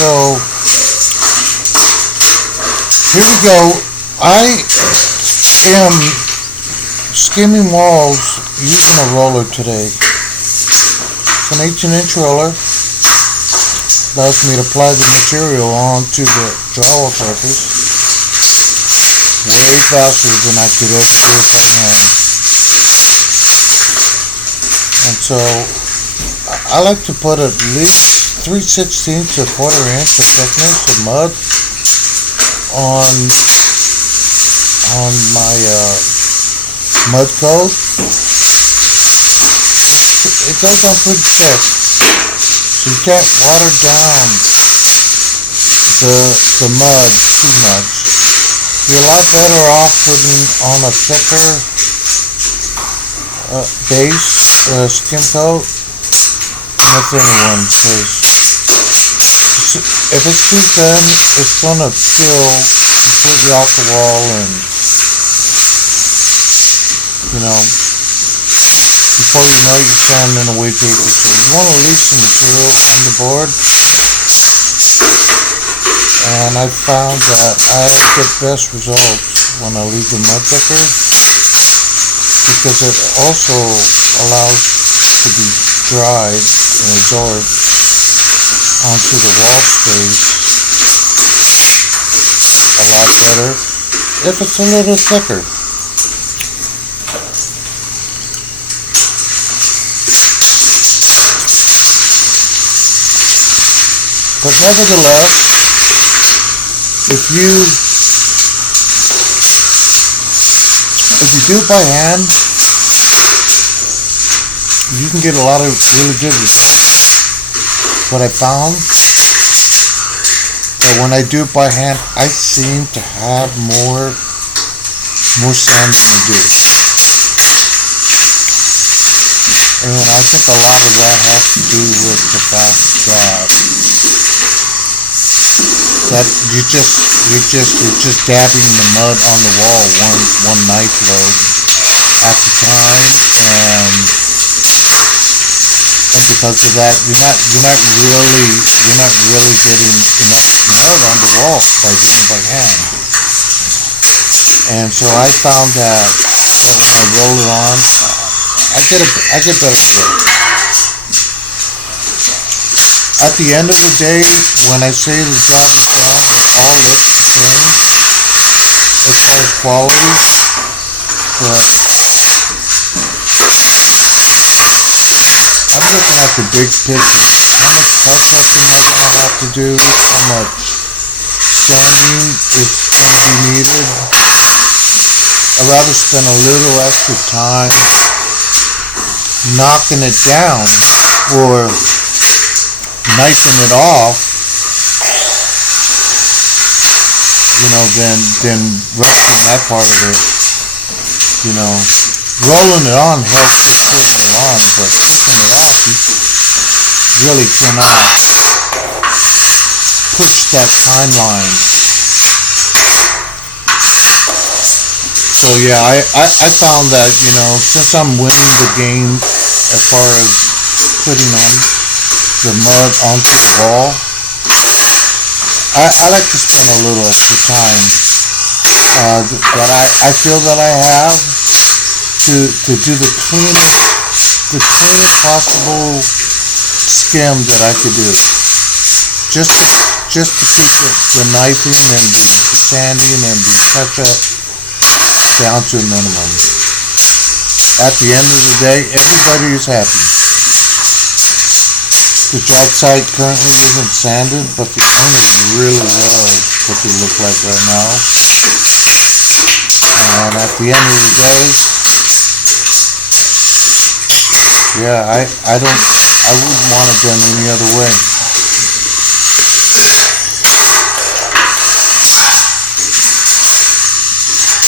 So here we go. I am skimming walls using a roller today. It's an 18-inch roller. Allows me to apply the material onto the drywall surface way faster than I could ever do it by hand. And so I like to put at least 3/16 to 1/4 inch of thickness of mud on my mud coat. It goes on pretty thick, so you can't water down the mud too much. You're a lot better off putting on a thicker base skim coat than a thinner one, because if it's too thin, it's gonna peel completely off the wall, and before you know, you're sanding away paper. So you want to leave some material on the board, and I found that I get best results when I leave the mud thicker, because it also allows to be dried and absorbed onto the wall space a lot better if it's a little thicker. But nevertheless, if you do it by hand, you can get a lot of really good results. What I found, that when I do it by hand, I seem to have more sanding to do. And I think a lot of that has to do with the fact that you're just dabbing the mud on the wall one knife load at the time, and because of that, you're not really getting enough mud on the wall by doing it by hand. And so I found that when I roll it on, I get better results. At the end of the day, when I say the job is done, it all looks the same as far as quality, but I'm looking at the big picture. How much touch-upping am I going to have to do? How much sanding is going to be needed? I'd rather spend a little extra time knocking it down or knifing it off, than rushing that part of it. Rolling it on helps with putting it on, but pushing it off, you really cannot push that timeline. So yeah, I found that, since I'm winning the game as far as putting on the mud onto the wall, I like to spend a little extra time that I feel that I have to do the cleanest possible skim that I could do, just to keep the knifing and the sanding and the touch-up down to a minimum. At the end of the day, everybody is happy. The job site currently isn't sanded, but the owner really loves what they look like right now. And at the end of the day, yeah, I wouldn't want it done any other way.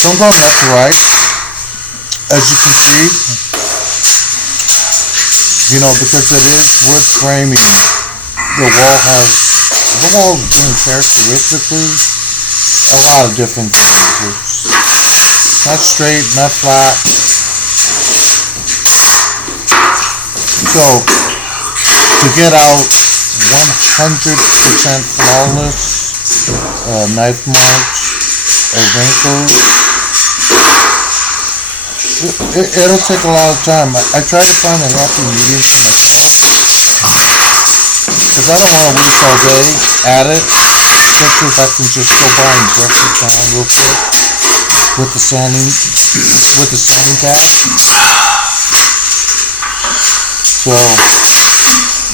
Don't go left to right, as you can see. Because it is wood framing, the wall is doing characteristically a lot of different things. It's not straight, not flat. So to get out 100% flawless knife marks or wrinkles. It'll take a lot of time. I try to find a happy medium for myself because I don't want to waste all day at it, especially if I can just go by and brush it down real quick with the sanding pad. So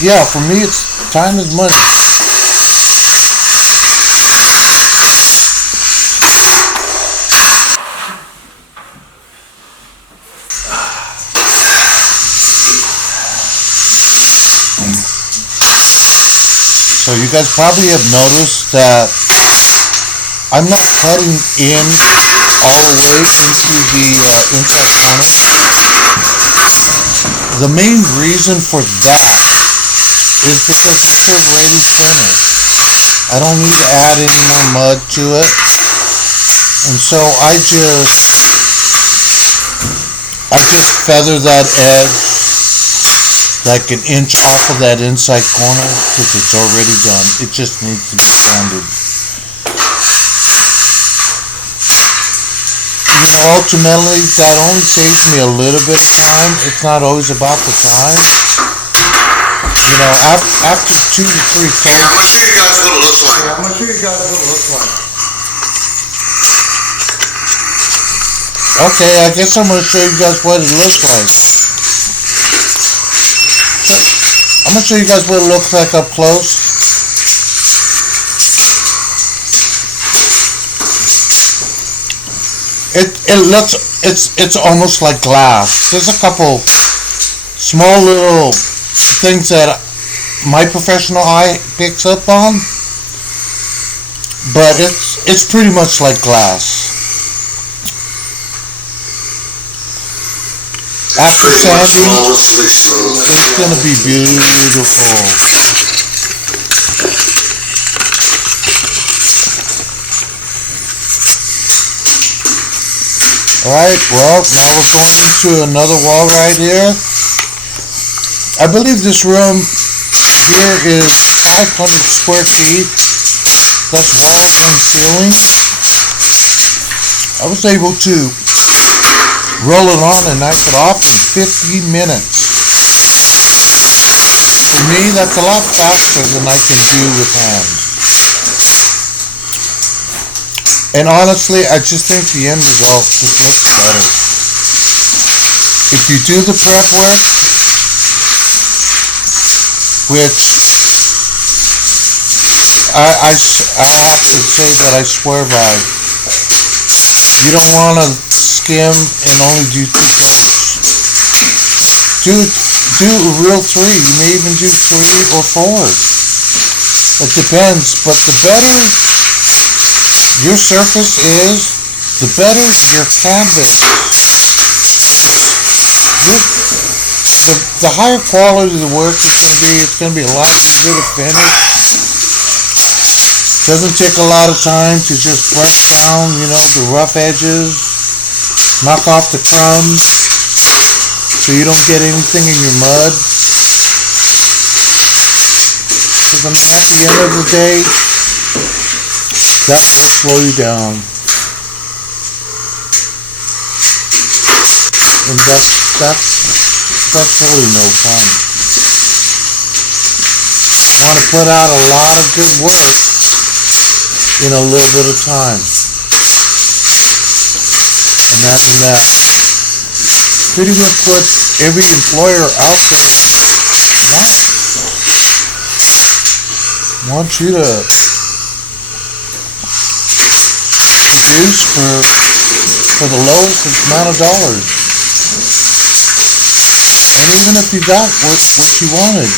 yeah, for me it's time is money. So you guys probably have noticed that I'm not cutting in all the way into the inside corner. The main reason for that is because it's already finished. I don't need to add any more mud to it. And so I just feather that edge like an inch off of that inside corner because it's already done. It just needs to be sanded. You know, ultimately that only saves me a little bit of time. It's not always about the time. You know, after 2 to 3 coats. Yeah, I'm gonna show you guys what it looks like. Okay, I guess I'm gonna show you guys what it looks like. I'm gonna show you guys what it looks like up close. It's almost like glass. There's a couple small little things that my professional eye picks up on, but it's pretty much like glass. After sanding, it's going to be beautiful. Alright, well, now we're going into another wall right here. I believe this room here is 500 square feet. That's wall and ceiling. I was able to roll it on and knife it off in 50 minutes. For me, that's a lot faster than I can do with hand. And honestly, I just think the end result just looks better. If you do the prep work, which I have to say that I swear by, you don't want to skim and only do 2 coats. Do a real 3. You may even do 3 or 4. It depends, but the better your surface is, the better your canvas. The higher quality the work is going to be. It's going to be a lot easier to finish. Doesn't take a lot of time to just brush down, you know, the rough edges, knock off the crumbs so you don't get anything in your mud. Because I mean, at the end of the day, that will slow you down. And that's really no fun. You want to put out a lot of good work in a little bit of time. Imagine that. Pretty much what every employer out there wants you to produce for the lowest amount of dollars. And even if you got what you wanted,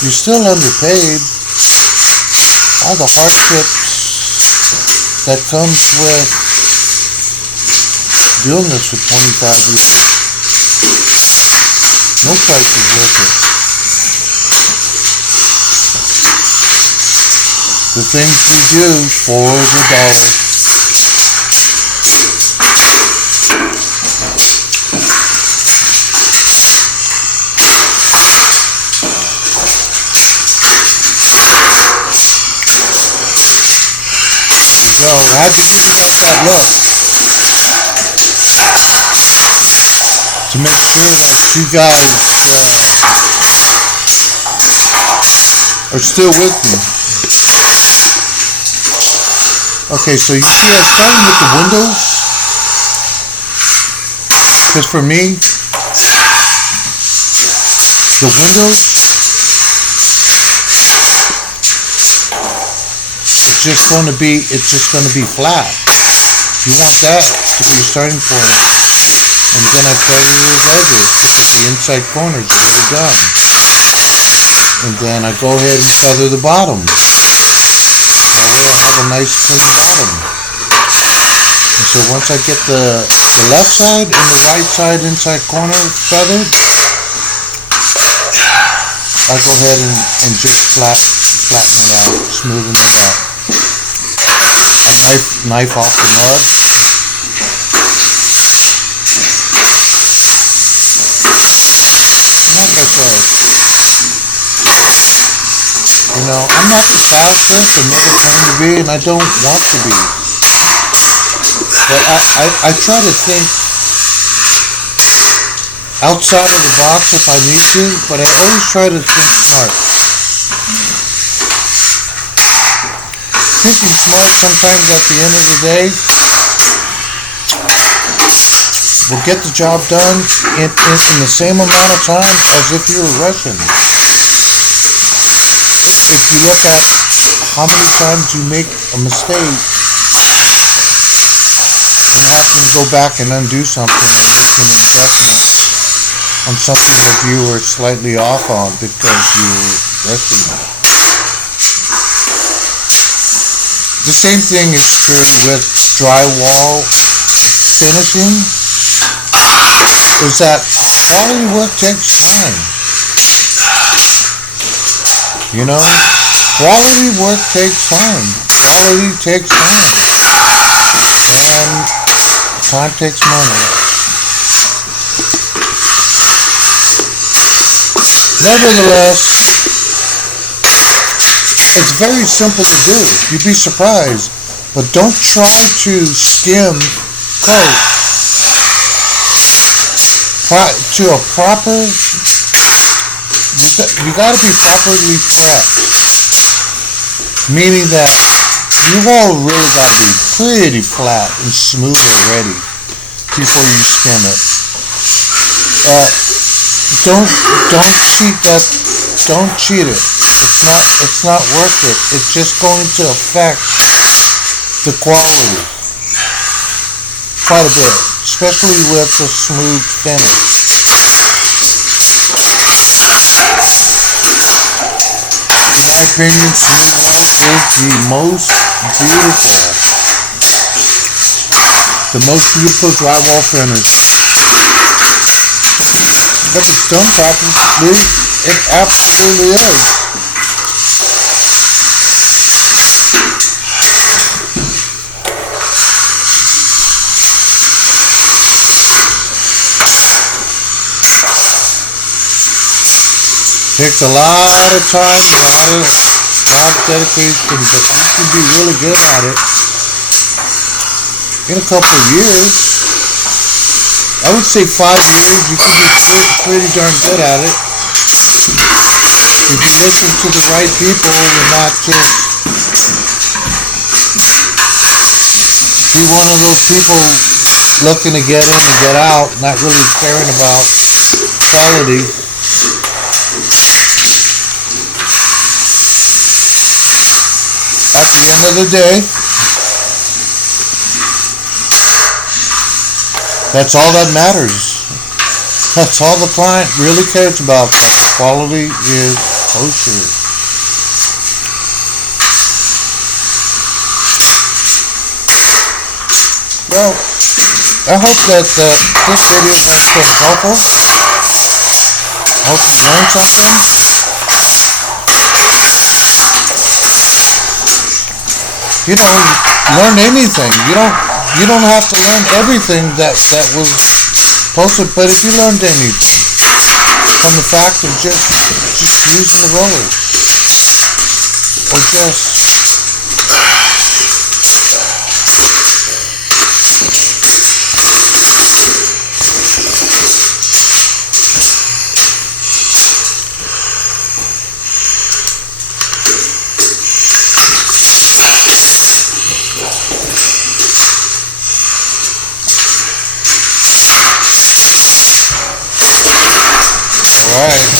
you're still underpaid. All the hardships that comes with doing this for 25 years. No price is worth it. The things we do for the dollar. Yo, how'd you get about that look? To make sure that you guys are still with me. Okay, so you see I started with the windows. Because for me, the windows, it's just going to be flat. You want that to be your starting point. And then I feather those edges, the inside corners to get it done. And then I go ahead and feather the bottom. That way I have a nice clean bottom. And so once I get the left side and the right side inside corner feathered, I go ahead and just flatten it out, smoothen it out. I knife off the mud. Like I said, you know, I'm not the fastest, I never claim to be, and I don't want to be. But I try to think outside of the box if I need to, but I always try to think smart. Thinking smart sometimes at the end of the day will get the job done in the same amount of time as if you were rushing. If you look at how many times you make a mistake and having to go back and undo something or make an adjustment on something that you were slightly off on because you were rushing. The same thing is true with drywall finishing, is that quality work takes time. You know, quality work takes time. Quality takes time. And time takes money. Nevertheless, it's very simple to do. You'd be surprised. But don't try to skim coat to a proper, you got to be properly prepped. Meaning that you've all really got to be pretty flat and smooth already before you skim it. Don't cheat that. Don't cheat it. It's not worth it. It's just going to affect the quality quite a bit, especially with a smooth finish. In my opinion, smooth wall is the most beautiful drywall finish. But it's done properly. It absolutely is. Takes a lot of time, a lot of dedication, but you can be really good at it in a couple of years. I would say 5 years, you can be pretty darn good at it. If you listen to the right people and not just be one of those people looking to get in and get out, not really caring about quality. At the end of the day, that's all that matters. That's all the client really cares about. Quality is kosher. Well, I hope that this video has been helpful. I hope you learned something. You don't learn anything. You don't have to learn everything that was posted, but if you learned anything from the fact of just using the rollers, or just Right.